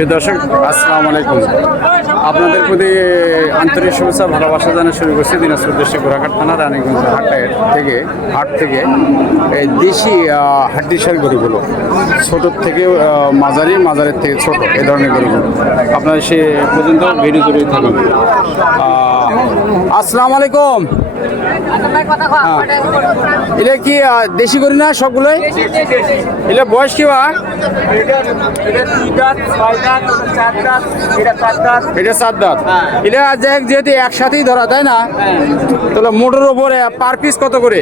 প্রিয় দর্শক আসসালামু আলাইকুম। আপনাদের প্রতি আন্তরিক শুভেচ্ছা ভালোবাসা জানিয়ে শুরু করছি দিনাজপুর ডিস্ট্রিক্ট গোরাঘাট থানা রানীগঞ্জ হাট থেকে এই দেশি হাড্ডিসার গরুগুলো, ছোটোর থেকে মাঝারের থেকে ছোট এই ধরনের গরুগুলো আপনারা সে পর্যন্ত ভিডিও জুড়ে থাকুন। আসসালামু আলাইকুম। এটা কি দেশি গরু না সবগুলোই? এটা বয়স কি বা? এটা 7 দাঁত। এটা যেহেতু একসাথেই ধরা, তাই না? তাহলে মোটর ওপরে পার পিস কত করে?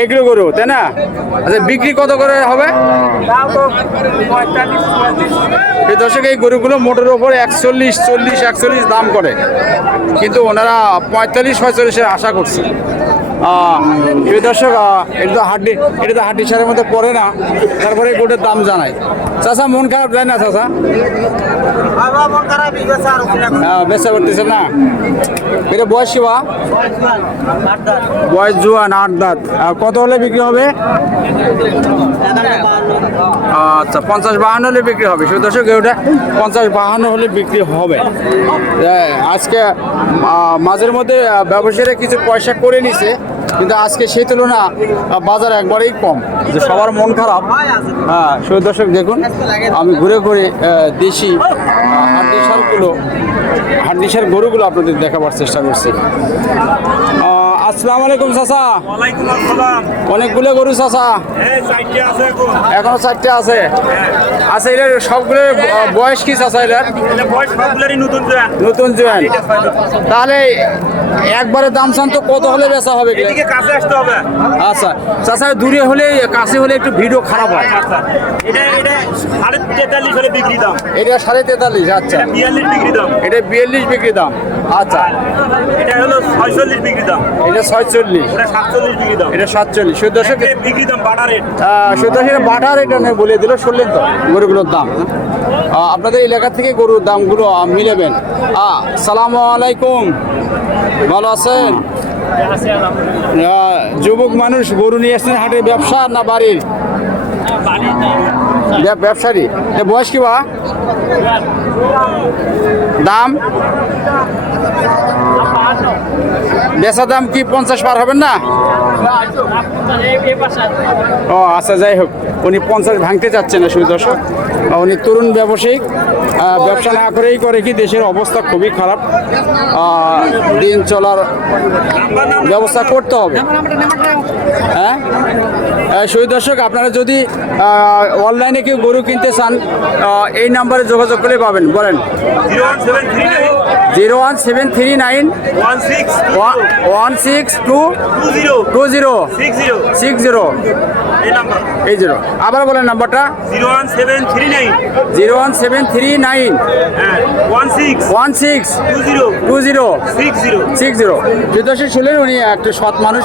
এগুলো গরু, তাই না? আচ্ছা, বিক্রি কত করে হবে? দর্শক, এই গরুগুলো মোটর ওপরে 41 দাম করে, কিন্তু ওনারা 45-45 আশা করছে। দর্শক, এটা তো হাড্ডি সারের মধ্যে পড়ে না, তারপরে গোটের দাম জানাই। চাচা, মন খারাপ যায় না চাচা? বেচা করতেছে না? এটা বয়স কি বা? বয়স জুয়ান, 8 দাঁত। কত হলে বিক্রি হবে? আচ্ছা, 50-52 হলে বিক্রি হবে। শুধু দর্শক, ওটা 50-52 হলে বিক্রি হবে। আজকে মাঝের মধ্যে ব্যবসায়ীরা কিছু পয়সা করে নিছে, কিন্তু আজকে সেই তুলনা বাজার একবারেই কম, যে সবার মন খারাপ। হ্যাঁ, শুধু দর্শক দেখুন, আমি ঘুরে ঘুরে দেশি হাড্ডিসার গরুগুলো আপনাদের দেখাবার চেষ্টা করছি। আসসালামু আলাইকুম চাচা। ওয়ালাইকুম আসসালাম। অনেকগুলো গরু চাচা? এখনো 4টে আছে। আচ্ছা, এটার সবগুলো বয়স কি চাচা? এটার নতুন জোয়ান। তাহলে একবারে দাম চান তো কত হলে বেচা হবে? কাছে আসতে হবে। আচ্ছা চাচা, দূরে হলে কাছে হলে একটু ভিডিও খারাপ হয়। এটা 43.5 হলে বিক্রি দাম। এটা 43.5। আচ্ছা, 42 বিক্রি দাম। এটা 42 বিক্রি দাম। আচ্ছা, এটা হলো 46 বিক্রি দাম। এটা 46। এটা 47 বিক্রি দাম। এটা 47। শুধু দর্শক, বিক্রি দাম বাটা রেট। শুধু দর্শক বাটা রেট বলে দিল, শুনলেন তো গরুগুলোর দাম। আপনাদের এলাকা থেকে গরুর দামগুলো মিলাবেন। সালামু আলাইকুম, ভালো আছেন? যুবক মানুষ গরু নিয়ে আসছেন হাটে, ব্যবসা না বাড়ির? ব্যবসারই। বয়স কি বা? দাম বেচা দাম কি 50 পার হবেন না? ও আচ্ছা, যাই হোক, উনি 50 ভাঙতে চাচ্ছেন না। শুধু দর্শক, উনি তরুণ ব্যবসায়িক, ব্যবসা না করেই করে কি দেশের অবস্থা খুবই খারাপ, দিন চলার ব্যবস্থা করতে হবে। হ্যাঁ, শুধু দর্শক, আপনারা যদি অনলাইনে কেউ গরু কিনতে চান, এই নাম্বারে যোগাযোগ করে পাবেন। বলেন। 01739 162060 এই 0। আবার বলেন নাম্বারটা। 01739 162060 যুদ্ধশীল ছিলেন উনি একটা সৎ মানুষ।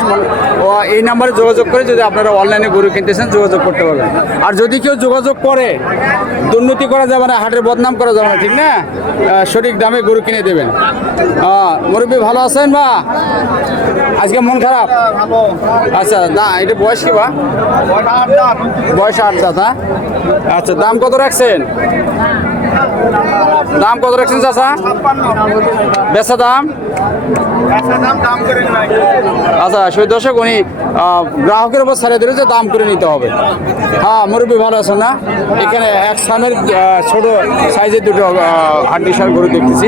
এই নাম্বারে যোগাযোগ করে যদি আপনারা অনলাইনে গরু কিনতেছেন যোগাযোগ করতে পারবেন। আর যদি কেউ যোগাযোগ করে, দুর্নীতি করা যাবে না, হাটের বদনাম করা যাবে না, ঠিক না? সঠিক দামে গরু কিনে দেবেন। মুরব্বী ভালো আছেন বা? আজকে মন খারাপ? আচ্ছা, না, এটা বয়স কি বা? বয়স 8 দাঁত। হ্যাঁ, আচ্ছা, দাম কত রাখছেন? চাচা? বেচা দাম? আচ্ছা, সেই দর্শক, উনি গ্রাহকের উপর ছেড়ে দিলে যে দাম করে নিতে হবে। হ্যাঁ, মুরব্বী ভালো আছেন না? এখানে এক স্থানের ছোট সাইজের দুটো হাড্ডিসার গরু দেখতেছি,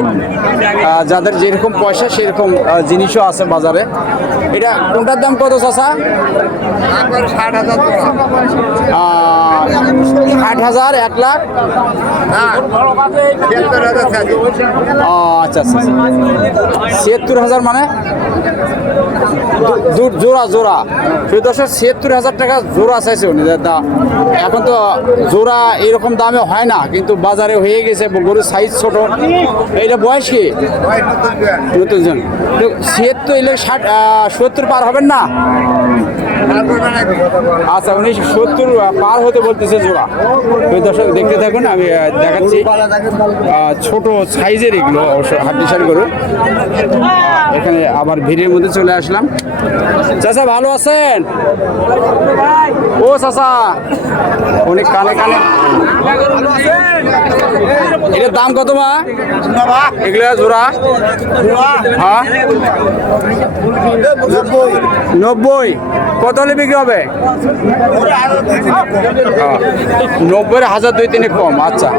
যাদের যেরকম পয়সা সেরকম জিনিসও আছে বাজারে। এটা কোনটার দাম কত চাচা? 60,000, 1 লাখ? আচ্ছা, 76,000 মানে জোড়া। সেই 76,000 টাকা জোড়া চাইছে উনি। এখন তো জোড়া এরকম দামে হয় না, কিন্তু বাজারে হয়ে গেছে। গরুর সাইজ ছোট। এইটা বয়স কি? নতুন জন। 76 70 পার হবেন না? আচ্ছা 1970 পার হতে বলতেছে জোড়া। ওই দর্শক দেখতে থাকুন, আমি দেখাচ্ছি ছোট সাইজের এগুলো অবশ্য হাড্ডিসার গরু। এখানে আবার ভিড়ের মধ্যে চলে আসলাম। চাচা ভালো আছেন? ও চাচা উনি কানে কানে, এটার দাম কত মা এগুলো জোড়া? হ্যাঁ 90। কত হলে বিক্রি হবে? 90-এর 1000-2-3 কম। আচ্ছা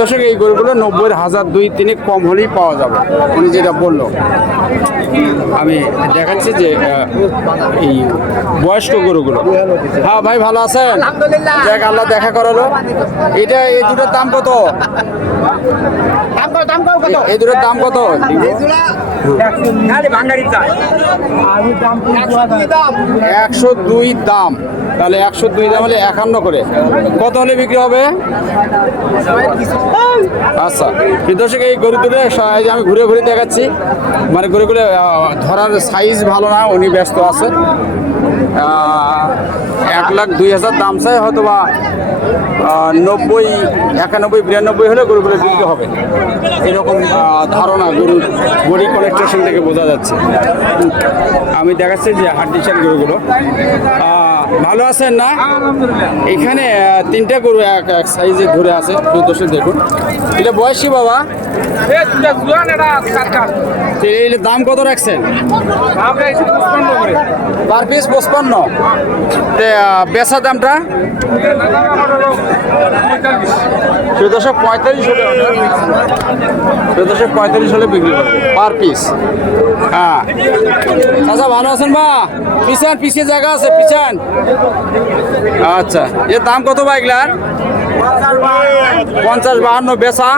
দর্শক এই গরুগুলো 90-এর 1000-2-3 কম হলেই পাওয়া যাবে, উনি যেটা বললো। আমি দেখাচ্ছি যে এই বয়স্ক গরুগুলো। হ্যাঁ ভাই ভালো আছেন? দেখ আল্লাহ দেখা করালো। এটা এই দুটোর দাম কত? এই দুটোর দাম কত? 102 দাম। তাহলে 102 দাম হলে 51 করে। কত হলে বিক্রি হবে? আচ্ছা দর্শক এই গরু দুটো আমি ঘুরে ঘুরে দেখাচ্ছি, মানে গরুগুলো ধরার সাইজ ভালো না, উনি ব্যস্ত আছে। 1,02,000 দাম চাই, হয়তো বা 90, 91, 92 হলে গরুগুলো বিক্রি হবে, এরকম ধারণা গরুর বডি কালেকশন থেকে বোঝা যাচ্ছে। আমি দেখাচ্ছি যে হাড্ডিসার গরুগুলো। ভালো আছেন না? এখানে 3টা গরু এক এক সাইজে ধরে আছে, দর্শক দেখুন। এটা বয়সী বাবা, এর দাম কত রাখছেন? Per piece 55। বেচা দামটা 45 হলে, 45 হলে বিক্রি করবে পার পিস। হ্যাঁ আচ্ছা ভালো আছেন বা? পিছান পিছিয়ে জায়গা আছে, পিছান। আচ্ছা এর দাম কত বা এগুলার? 50-52 বেচা?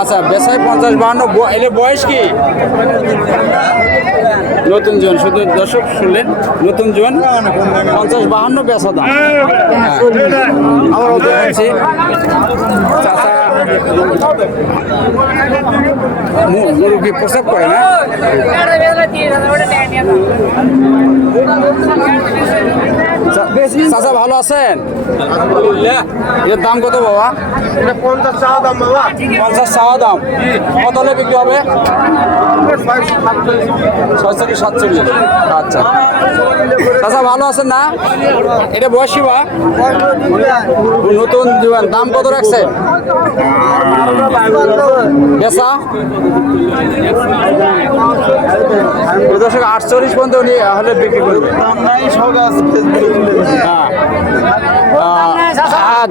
আচ্ছা বেচায় 50-52। এলে বয়স কি? নতুন জন, শুধু দর্শক শুনলেন, নতুন জন 50-52 বেচা দাম। চাচা গরু কি প্রস্রাব করে না? চাচা ভালো আছেন? এর দাম কত বাবা? 50 চাওয়া দাম বাবা। 50 চাওয়া দাম। কত হলে বিক্রি হবে? 46-47। আচ্ছা চাচা ভালো আছেন না? এটা বয়সী বা নতুন জীবন, দাম কত রাখছে? বেচা 48 পর্যন্ত উনি হলে বিক্রি করবে।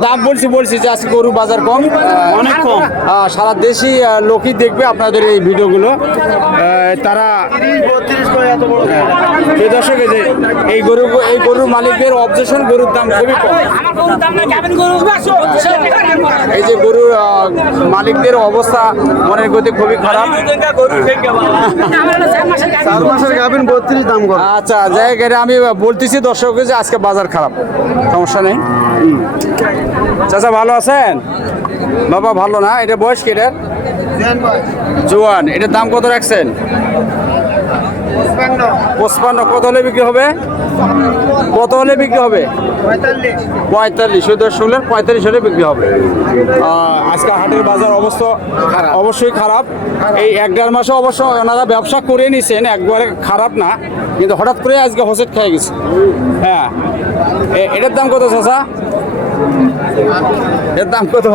দাম বলছি যে আজকে গরু বাজার কম, অনেক কম। সারা দেশই লোকই দেখবে আপনাদের এই ভিডিওগুলো, তারা দর্শক এই গরুর মালিকদের অবজেকশন, গরুর দাম খুবই কম। এই যে গরুর মালিকদের অবস্থা মনের গতি খুবই খারাপ। 4 মাসের গাভিন 32 দাম করে। আচ্ছা জায়গায় আমি বলতেছি দর্শককে যে আজকে বাজার খারাপ, সমস্যা নেই। চাচা ভালো আছেন? বাবা ভালো না? এটা বয়স কি এটার? জোয়ান। এটার দাম কত রাখছেন? 55। কত হলে বিক্রি হবে? কত হলে বিক্রি হবে? 45। শুনলেন 45 হলে বিক্রি হবে। আজকে হাটের বাজার অবস্থা অবশ্যই খারাপ। এই 1-1.5 মাসে অবশ্য ওনারা ব্যবসা করে নিছেন, একবারে খারাপ না, কিন্তু হঠাৎ করে আজকে হোসেট খেয়ে গেছে। হ্যাঁ এটার দাম কত চাচা? এর দাম কত?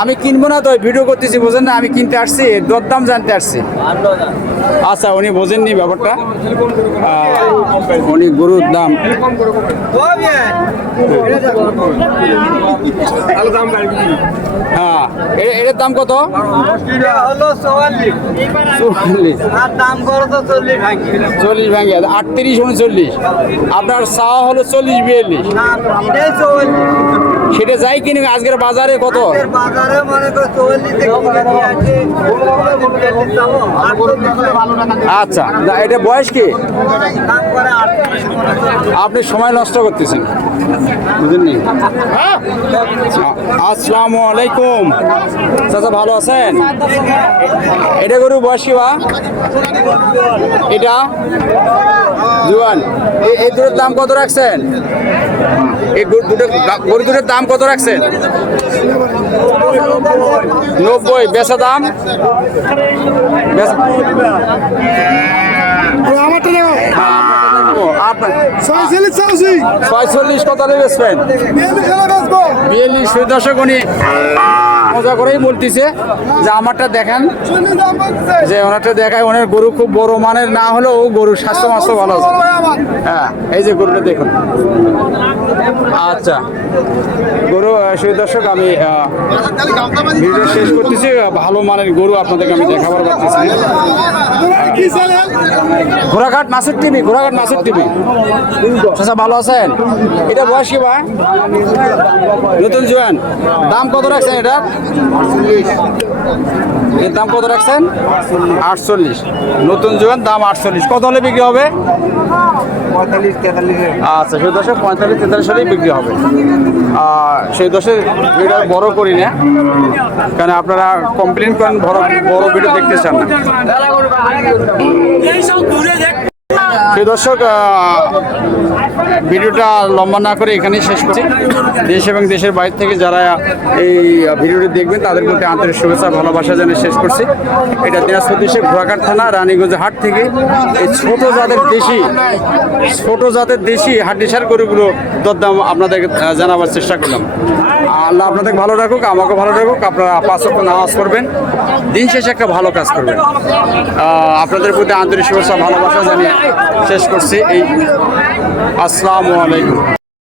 আমি কিনবো না তো, ভিডিও করতেছি, বোঝেন না? আমি কিনতে আসছি, দরদাম জানতে আসছি। আচ্ছা উনি বোঝেননি ব্যাপারটা, উনি গরুর দাম। হ্যাঁ এটার দাম কত? 40 ভাঙে 38-39। আপনার চাওয়া হলো 40-42। সেটা যাই কিনে আজকের বাজারে কত? আচ্ছা এটা বয়স কি? আপনি সময় নষ্ট করতেছেন, বুঝলেননি? আসসালামু আলাইকুম চাচা, ভালো আছেন? এটা গরু বয়স কি বা? এটা জুয়ান। এই দুটোর দাম কত রাখছেন? এই গরু দুটোর দাম কত রাখছেন? 90। বেচা দাম? ছয়চল্লিশ। কত বেচবেন? 42। দর্শক উনি মজা করেই বলতেছে যে আমারটা দেখেন, যে ওনারটা দেখায়। ওনার গরু খুব বড় মানের না হলেও গরুর স্বাস্থ্য মাস্ত ভালো আছে। হ্যাঁ, এই যে গরুটা দেখুন। আচ্ছা গরু, সেই দর্শক আমি ভিডিও শেষ করতেছি। ভালো মানের গরু আপনাদেরকে আমি দেখাবার পাচ্ছি। ঘোড়াঘাট মাছের টিভি, ঘোড়াঘাট মাছের টিভি। আচ্ছা ভালো আছেন? এটা বয়স কি ভাই? নতুন জোয়ান। দাম কত রাখছেন এটার? এর দাম কত রাখছেন? 48। নতুন জোয়ান, দাম 48। কত হলে বিক্রি হবে? 45-43। আচ্ছা সেই দশে 45-43 হলেই বিক্রি হবে। সেই দশে ভিডিও বড় করি না, কারণ আপনারা কমপ্লেন করেন বড় বড় ভিডিও দেখতে চান না। সেই দর্শক ভিডিওটা লম্বা না করে এখানেই শেষ করছি। দেশ এবং দেশের বাইরে থেকে যারা এই ভিডিওটি দেখবেন তাদের প্রতি আন্তরিক শুভেচ্ছা ভালোবাসা জানিয়ে শেষ করছি। এটা দিনাজপুর দেশের ঘোড়াঘাট থানা রানীগঞ্জ হাট থেকে এই ছোট জাতের দেশি হাড্ডিসার গরুগুলো দরদাম আপনাদেরকে জানাবার চেষ্টা করলাম। আল্লাহ আপনাদের ভালো রাখুক, আমাকে ভালো রাখুক। আপনারা 5 ওয়াক্ত নামাজ পড়বেন, দিন শেষে একটা ভালো কাজ করবেন। আপনাদের প্রতি আন্তরিক শুভেচ্ছা ভালোবাসা জানিয়ে শেষ করছি। এই আসসালামু আলাইকুম।